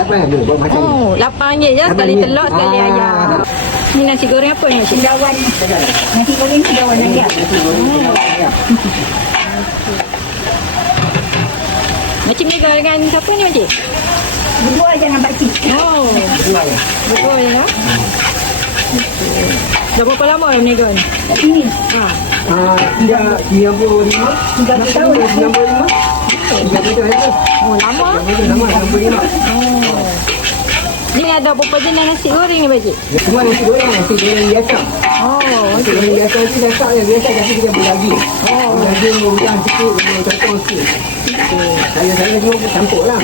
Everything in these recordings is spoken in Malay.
RM8 buat macam ni. Oh, RM8 je sekali telur sekali ayam. Ni nasi goreng apa ni? Cendawan. Nasi goreng cendawan lagi. Macam ni dengan siapa ni Makcik? Berdua je dengan pakcik. Oh, betul ya. Dah berapa lama dah berniaga ni? Kat sini. Dah 95. 30 tahun. 95. 30 tahun tu. Oh, lama. Lama 95. Oh. Ni ada berapa jenis nasi goreng ni Pakcik? Semua nasi goreng biasa. Oh, Nasi goreng biasa tu dah biasa tapi kita berbagi. Berbagi bukan sikit, contoh sikit. Saya semua campur lah.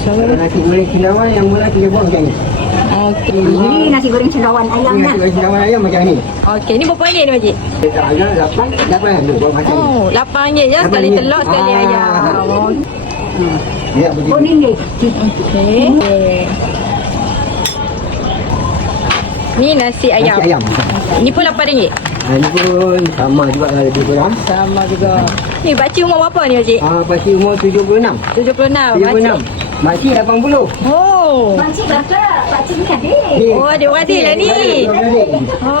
Kalau nasi goreng cendawan yang mula kita buat macam ni. okey. Ini nasi goreng cendawan ayam Nasi kan. goreng cendawan ayam macam ni. Okey, ni berapa ringgit ni Pakcik? Kita ada 8 buat macam ni. Oh, RM8 je sekali RM8. telur sekali ayam. Oh, Ya begitu. RM10. okey. Ni nasi ayam. Nasi ayam. Ni pun RM8. Ini pun sama juga lah lebih kurang. Sama juga. Ni pakcik umur berapa ni Pakcik? Pasti umur 76. 76. 76. Makcik 80. Oh. Pakcik berapa? Pakcik ni adik. Oh, adik-beradik lah ni. Adik-beradik. Oh.